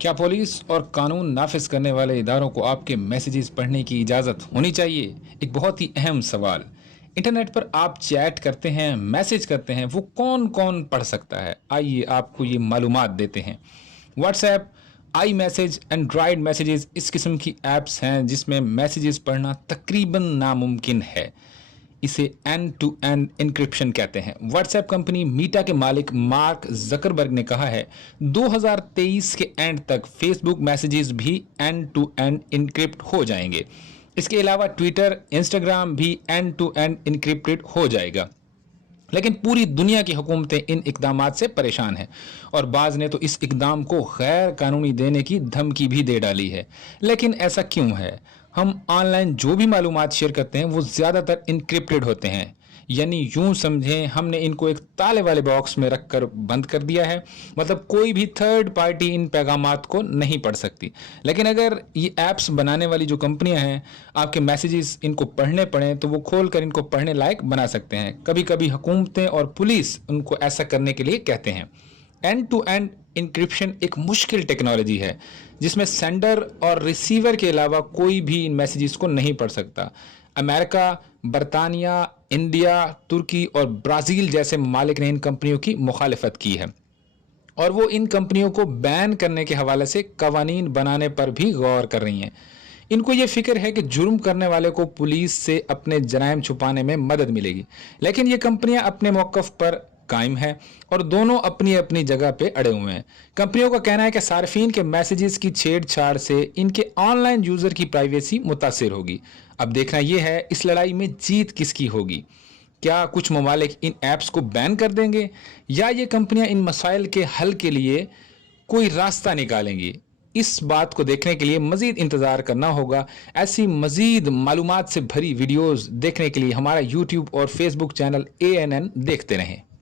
क्या पुलिस और कानून नाफिज करने वाले इदारों को आपके मैसेजेस पढ़ने की इजाज़त होनी चाहिए? एक बहुत ही अहम सवाल। इंटरनेट पर आप चैट करते हैं, मैसेज करते हैं, वो कौन कौन पढ़ सकता है? आइए आपको ये मालूमात देते हैं। WhatsApp, I message, Android messages इस किस्म की ऐप्स हैं जिसमें मैसेजेस पढ़ना तकरीबन नामुमकिन है। इसे एंड टू एंड इंक्रिप्शन कहते हैं। व्हाट्सएप कंपनी मीटा के मालिक मार्क जकरबर्ग ने कहा है 2023 के एंड तक फेसबुक मैसेजेस भी एंड टू एंड इंक्रिप्ट हो जाएंगे। इसके अलावा ट्विटर, इंस्टाग्राम भी एंड टू एंड इंक्रिप्टेड हो जाएगा। लेकिन पूरी दुनिया की हुकूमतें इन इकदामात से परेशान हैं और बाज़ ने तो इस इकदाम को गैर कानूनी देने की धमकी भी दे डाली है। लेकिन ऐसा क्यों है? हम ऑनलाइन जो भी मालूमात शेयर करते हैं वो ज़्यादातर इनक्रिप्टेड होते हैं, यानी यूं समझें हमने इनको एक ताले वाले बॉक्स में रख कर बंद कर दिया है। मतलब कोई भी थर्ड पार्टी इन पैगामात को नहीं पढ़ सकती। लेकिन अगर ये ऐप्स बनाने वाली जो कंपनियां हैं आपके मैसेजेस इनको पढ़ने पड़ें तो वो खोल कर इनको पढ़ने लायक बना सकते हैं। कभी कभी हुकूमतें और पुलिस उनको ऐसा करने के लिए कहते हैं। एंड टू एंड इंक्रिप्शन एक मुश्किल टेक्नोलॉजी है जिसमें सेंडर और रिसीवर के अलावा कोई भी इन मैसेजेस को नहीं पढ़ सकता। अमेरिका, बरतानिया, इंडिया, तुर्की और ब्राज़ील जैसे ममालिक ने इन कंपनियों की मुखालिफत की है और वो इन कंपनियों को बैन करने के हवाले से कवानीन बनाने पर भी गौर कर रही हैं। इनको ये फिक्र है कि जुर्म करने वाले को पुलिस से अपने जराइम छुपाने में मदद मिलेगी। लेकिन ये कंपनियां अपने मौक़िफ़ पर कायम है और दोनों अपनी अपनी जगह पे अड़े हुए हैं। कंपनियों का कहना है कि सार्फिन के मैसेजेस की छेड़छाड़ से इनके ऑनलाइन यूज़र की प्राइवेसी मुतासिर होगी। अब देखना यह है इस लड़ाई में जीत किसकी होगी। क्या कुछ ममालिक इन ऐप्स को बैन कर देंगे या ये कंपनियां इन मसाइल के हल के लिए कोई रास्ता निकालेंगी? इस बात को देखने के लिए मज़ीद इंतज़ार करना होगा। ऐसी मज़ीद मालूमात से भरी वीडियोज़ देखने के लिए हमारा यूट्यूब और फेसबुक चैनल ANN देखते रहें।